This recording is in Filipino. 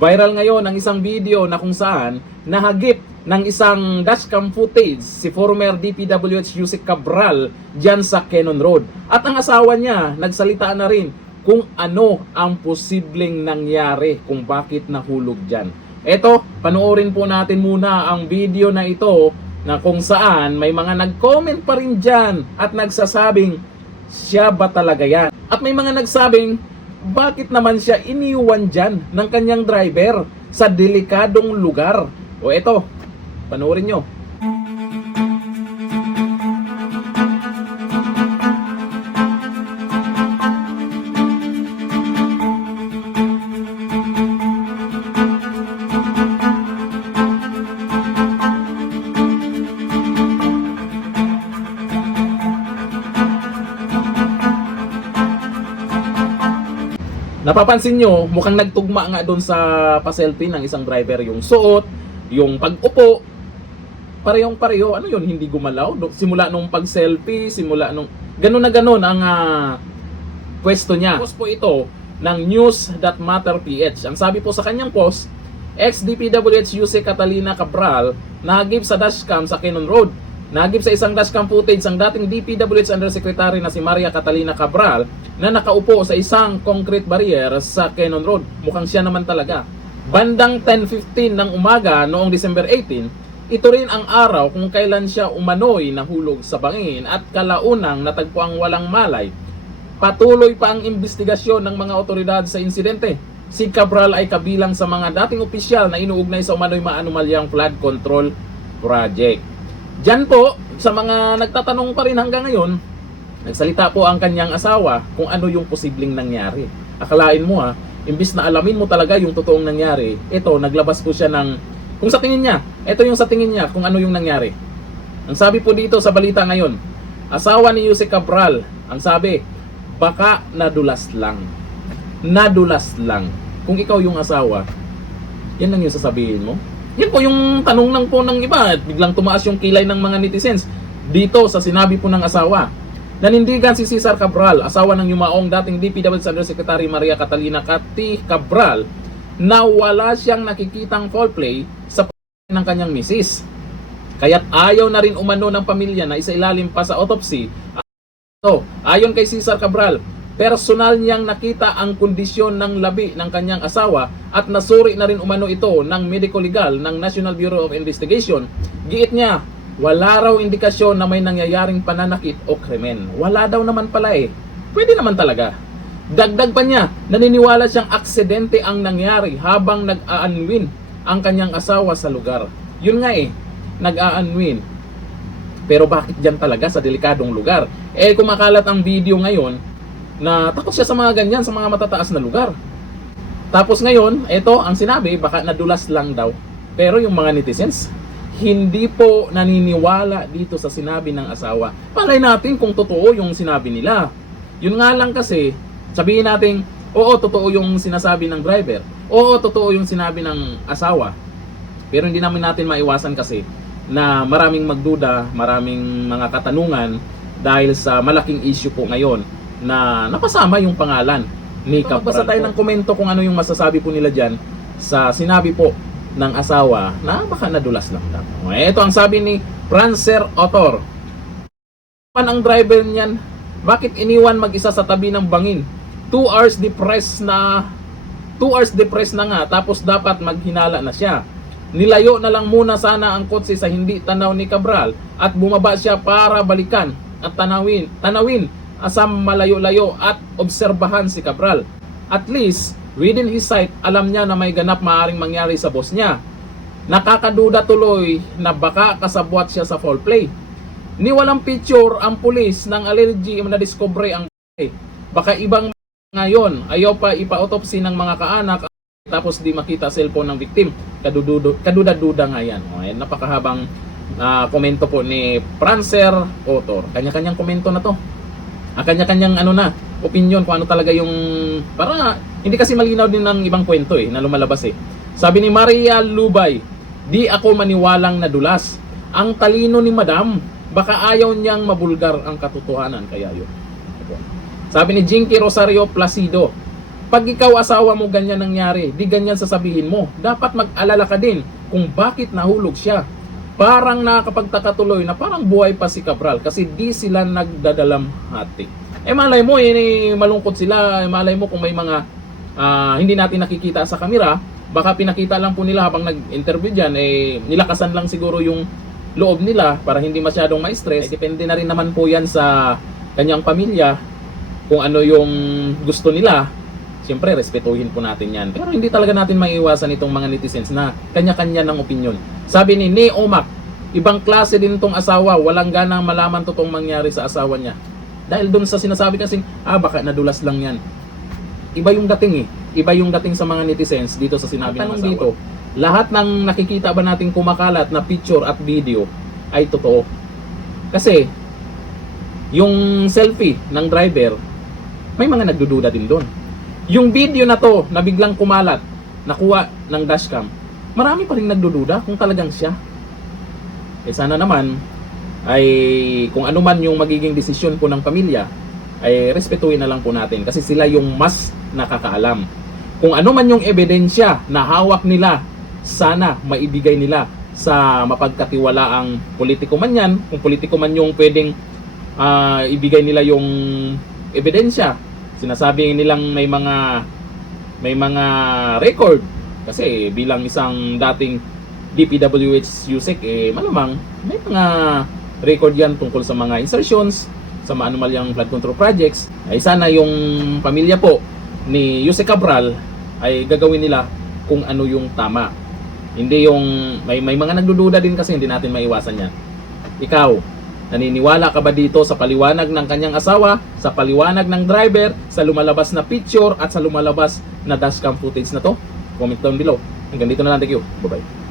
Viral ngayon ang isang video na kung saan nahagip ng isang dashcam footage si former DPWH Yusek Cabral dyan sa Quezon Road. At ang asawa niya nagsalita na rin kung ano ang posibleng nangyari kung bakit nahulog dyan. Eto, panoorin po natin muna ang video na ito na kung saan may mga nag-comment pa rin dyan at nagsasabing siya ba talaga yan? At may mga nagsabing bakit naman siya iniwan dyan ng kanyang driver sa delikadong lugar? O eto, panoorin nyo. Napapansin nyo, mukhang nagtugma nga doon sa pa-selfie ng isang driver. Yung suot, yung pag-upo, parehong-pareho. Ano yun, hindi gumalaw? Simula nung pag-selfie, simula nung... Ganun na ganun ang pwesto niya. Post po ito ng News.Matter.ph. Ang sabi po sa kanyang post, ex-DPWH Yusek Catalina Cabral nahagip sa dashcam sa Quezon Road. Nahagip sa isang dashcam footage ang dating DPWH Undersecretary na si Maria Catalina Cabral na nakaupo sa isang concrete barrier sa Quezon Road. Mukhang siya naman talaga. Bandang 10:15 ng umaga noong December 18, ito rin ang araw kung kailan siya umano'y nahulog sa bangin at kalaunang natagpuang walang malay. Patuloy pa ang investigasyon ng mga otoridad sa insidente. Si Cabral ay kabilang sa mga dating opisyal na inuugnay sa umano'y maanumalyang flood control project. Diyan po, sa mga nagtatanong pa rin hanggang ngayon, nagsalita po ang kanyang asawa kung ano yung posibleng nangyari. Akalain mo imbis na alamin mo talaga yung totoong nangyari, ito, naglabas po siya ng, kung sa tingin niya, ito yung sa tingin niya kung ano yung nangyari. Ang sabi po dito sa balita ngayon, asawa ni Yusek Cabral, ang sabi, baka nadulas lang. Nadulas lang. Kung ikaw yung asawa, yan lang yung sasabihin mo. Yan po yung tanong lang po ng iba. Biglang tumaas yung kilay ng mga netizens dito sa sinabi po ng asawa. Nanindigan si Cesar Cabral, asawa ng yumaong dating DPWH Undersecretary Maria Catalina Cabral, na wala siyang nakikitang foul play sa pagkain ng kanyang misis. Kaya't ayaw na rin umano ng pamilya na isailalim pa sa autopsy. So, ayon kay Cesar Cabral, personal niyang nakita ang kondisyon ng labi ng kanyang asawa at nasuri na rin umano ito ng medico legal ng National Bureau of Investigation. Giit niya, wala raw indikasyon na may nangyayaring pananakit o krimen. Wala daw naman pala Pwede naman talaga. Dagdag pa niya, naniniwala siyang aksidente ang nangyari habang nag-aanwin ang kanyang asawa sa lugar. Yun nga nag-aanwin. Pero bakit dyan talaga sa delikadong lugar? Kumakalat ang video ngayon na takot siya sa mga ganyan, sa mga matataas na lugar. Tapos ngayon, ito ang sinabi, baka nadulas lang daw. Pero yung mga netizens, hindi po naniniwala dito sa sinabi ng asawa. Palay natin kung totoo yung sinabi nila. Yun nga lang kasi, sabihin natin, oo, totoo yung sinasabi ng driver. Oo, totoo yung sinabi ng asawa. Pero hindi namin natin maiwasan kasi na maraming magduda, maraming mga katanungan dahil sa malaking issue po ngayon na napasama yung pangalan ni Cabral. Magbasa tayo ng komento kung ano yung masasabi po nila dyan sa sinabi po ng asawa na baka nadulas lang daw. Ito ang sabi ni Prancer Otor. Ang driver niyan, bakit iniwan mag-isa sa tabi ng bangin? 2 hours depressed na nga tapos dapat maghinala na siya. Nilayo na lang muna sana ang kotse sa hindi tanaw ni Cabral at bumaba siya para balikan at tanawin asam malayo-layo at obserbahan si Cabral. At least, within his sight, alam niya na may ganap maaring mangyari sa boss niya. Nakakaduda tuloy na baka kasabwat siya sa foul play. Ni walang picture ang pulis ng allergy na discovery ang baka ibang ngayon, ayaw pa ipa-autopsy ng mga kaanak tapos di makita cellphone ng victim. Kaduda-duda nga yan. Napakahabang komento po ni Prancer Otor. Kanya-kanyang komento na to. Kanya-kanyang opinion kung ano talaga yung para hindi kasi malinaw din ng ibang kwento na lumalabas Sabi ni Maria Lubay, di ako maniwalang nadulas. Ang talino ni Madam, baka ayaw niyang mabulgar ang katotohanan kaya yun. Sabi ni Jinky Rosario Placido, Pag ikaw asawa mo ganyan nangyari, di ganyan sasabihin mo. Dapat mag-alala ka din kung bakit nahulog siya. Parang nakakapagtaka tuloy na parang buhay pa si Cabral kasi di sila nagdadalamhati. Malay mo, malungkot sila. Malay mo kung may mga hindi natin nakikita sa kamera, baka pinakita lang po nila habang nag-interview dyan, nilakasan lang siguro yung loob nila para hindi masyadong ma-stress. Depende na rin naman po yan sa kanyang pamilya kung ano yung gusto nila. Siyempre, respetuhin po natin yan. Pero hindi talaga natin maiiwasan itong mga netizens na kanya-kanya ng opinion. Sabi ni Neomac, ibang klase din itong asawa, walang ganang malaman totoong mangyari sa asawa niya. Dahil dun sa sinasabi kasi, baka nadulas lang yan. Iba yung dating Iba yung dating sa mga netizens dito sa sinabi ng asawa. Dito, lahat ng nakikita ba nating kumakalat na picture at video ay totoo. Kasi, yung selfie ng driver, may mga nagdududa din doon. Yung video na to na biglang kumalat, nakuha ng dashcam, marami pa rin nagdududa kung talagang siya. Sana naman ay kung ano man yung magiging desisyon po ng pamilya, ay respetuhin na lang po natin kasi sila yung mas nakakaalam. Kung ano man yung ebidensya na hawak nila, sana maibigay nila sa mapagkatiwalaang politiko man yan. Kung politiko man yung pwedeng ibigay nila yung ebidensya, sinasabi nilang may mga record kasi bilang isang dating DPWH USEC malamang may mga record yan tungkol sa mga insertions sa mga anomalyang flood control projects. Ay sana yung pamilya po ni Jose Cabral ay gagawin nila kung ano yung tama, hindi yung may mga nagdududa din kasi hindi natin maiwasan yan. Ikaw, naniniwala ka ba dito sa paliwanag ng kanyang asawa, sa paliwanag ng driver, sa lumalabas na picture at sa lumalabas na dashcam footage na to? Comment down below. Hanggang dito na lang. Thank you. Bye-bye.